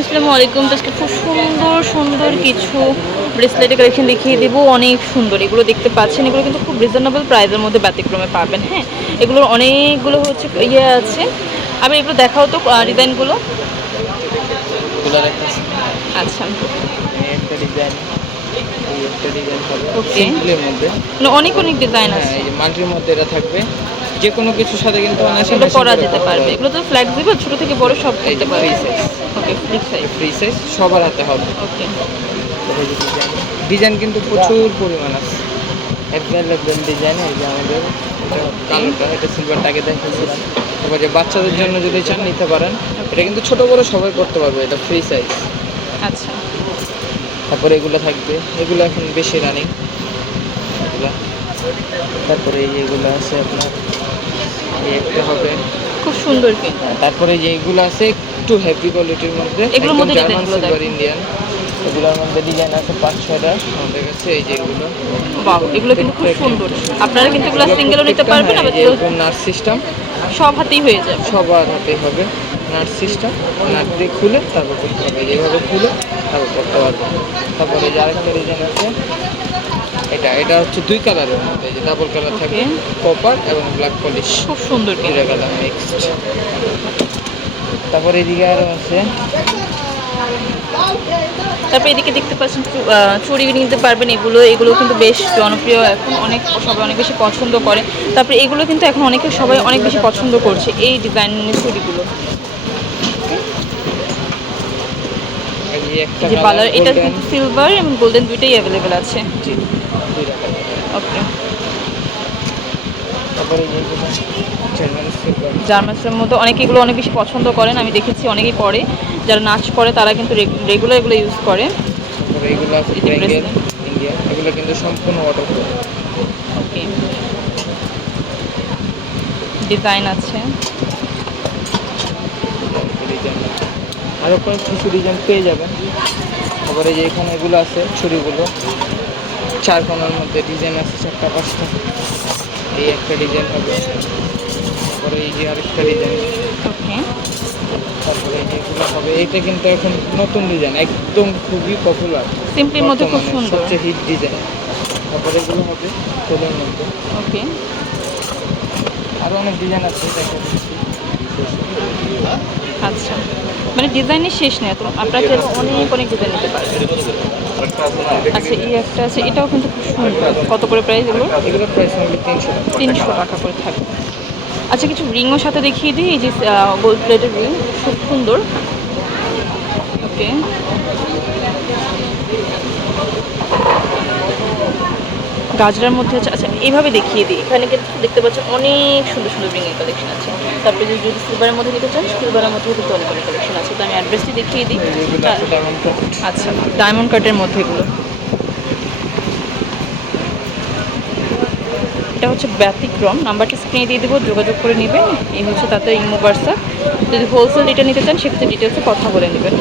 আসসালামু আলাইকুম তো আজকে খুব সুন্দর সুন্দর কিছু ব্রেসলেটের কালেকশন দেখিয়ে দেবো। অনেক সুন্দর। এগুলো দেখতে পাচ্ছেন। এগুলো কিন্তু খুব রিজনেবল প্রাইসের মধ্যে ব্যতিক্রমে পাবেন হ্যাঁ? এগুলোর অনেকগুলো হচ্ছে ইয়ে আছে। আবার এগুলো দেখাও তো ডিজাইনগুলো। আচ্ছা। মধ্যে। মানে অনেক অনেক ডিজাইন হ্যাঁ আছে। মাল্টির মধ্যে এটা থাকবে। যে কোনো কিছুর সাথে কিন্তু অনায়াসে এগুলো করা যেতে পারবে। এগুলো তো ফ্লেক্সিবল ছোট থেকে বড় সব করতে পারবে okay free size free size সবার হাতে হবে। ওকে ডিজাইন ডিজাইন কিন্তু প্রচুর পরিমাণ আছে। অ্যাভেলেবেল ডিজাইন এই যে আমাদের এটা কালোটা এটা সিলভারটাকে দেখেছিলাম তারপর যে বাচ্চাদের জন্য যদি চান নিতে পারেন এটা কিন্তু ছোট বড় সবাই করতে পারবে এটা ফ্রি সাইজ আচ্ছা। তারপরে এগুলো থাকবে এগুলো এখন বেশি রানিং এগুলা। তারপরে এই যেগুলো আছে আপনার একটা হবে। খুব সুন্দর কিন্তু। তারপরে যে এগুলো আছে একটু হেভি কোয়ালিটির মধ্যে এগুলোর মধ্যে জার্মান সিলভার ইন্ডিয়ান এগুলোর মধ্যে ডিজাইন আছে পাঁচ ছয়টা। আমাদের কাছে এই যে এগুলো বাহ এগুলো কিন্তু খুব সুন্দর। আপনারা কিন্তু এগুলো সিঙ্গেলও নিতে পারবেন আবার এরকম নার্স সিস্টেম সব হাতেই হয়ে যাবে। সবার হাতে হবে নার্স সিস্টেম নাট দিয়ে খুলে তারপর করতে হবে। এইভাবে খুলে তারপর করতে পারবে তারপরে যে আরেকটা ডিজাইন আছে এটা এটা হচ্ছে দুই কালারের মধ্যে যে ডাবল কালার থাকবে কপার এবং ব্ল্যাক পলিশ খুব সুন্দর দুইটা কালার মিক্সড তারপরে এদিকে আরও আছে। তারপর এদিকে দেখতে পাচ্ছেন চুড়ি নিতে পারবেন এগুলো এগুলো কিন্তু বেশ জনপ্রিয় এখন অনেক সবাই অনেক বেশি পছন্দ করে। তারপরে এগুলো কিন্তু এখন অনেকে সবাই অনেক বেশি পছন্দ করছে এই ডিজাইনের চুড়িগুলো। এই যে একটা এটা কিন্তু সিলভার এবং গোল্ডেন দুইটাই অ্যাভেলেবেল আছে। কালার ওকে তারপরে জার্মানসের মধ্যে অনেকে এগুলো অনেক বেশি পছন্দ করেন আমি দেখেছি অনেকেই পরে। যারা নাচ করে তারা কিন্তু রেগুলার এগুলো ইউজ করে। এগুলো। ইন্ডিয়া এগুলো কিন্তু সম্পূর্ণ ওকে ডিজাইন আছে। আরও কয়েক কিছু ডিজাইন পেয়ে যাবেন। তারপরে যে এখানে এগুলো আছে ছুরিগুলো। চার কোনার মধ্যে ডিজাইন আছে চারটা পাঁচটা। এই একটা ডিজাইন হবে। তারপরে এই যে আরেকটা ডিজাইন। ওকে। তারপরে এগুলো হবে। এটা কিন্তু এখন নতুন ডিজাইন একদম খুবই পপুলার সিম্পলির মধ্যে খুব সুন্দর। সবচেয়ে হিট ডিজাইন। তারপরে এগুলো হবে ফুলের মধ্যে। ওকে। আরও অনেক ডিজাইন আছে দেখা আচ্ছা। মানে ডিজাইনের শেষ নেই তো আপনারা চাইলে অনেক অনেক ডিজাইন নিতে পারবেন। আচ্ছা এই একটা আছে এটাও কিন্তু খুব সুন্দর। কত করে প্রাইস এগুলো? এগুলো প্রাইস তিনশো তিনশো টাকা করে থাকবে। আচ্ছা কিছু রিংও সাথে দেখিয়ে দিই এই যে গোল্ড প্লেটের রিং খুব সুন্দর। ওকে গাজরার মধ্যে আছে। আচ্ছা এইভাবে দেখিয়ে দিই। এখানে কিন্তু দেখতে পাচ্ছেন অনেক সুন্দর সুন্দর রিংয়ের কালেকশন আছে। তারপরে যদি যদি সিলভারের মধ্যে নিতে চান সিলভারের মধ্যে কিন্তু অনেক অনেক কালেকশন আছে। তো আমি অ্যাড্রেসটি দেখিয়ে দিই। আচ্ছা ডায়মন্ড কাটের মধ্যে এগুলো। এটা হচ্ছে ব্যতিক্রম। নাম্বারটা স্ক্রিনে দিয়ে দেবো, যোগাযোগ করে নেবেন। এই হচ্ছে তাতে ইমো হোয়াটসঅ্যাপ যদি হোলসেল এটা নিতে চান, সেক্ষেত্রে ডিটেলসে কথা বলে নেবেন।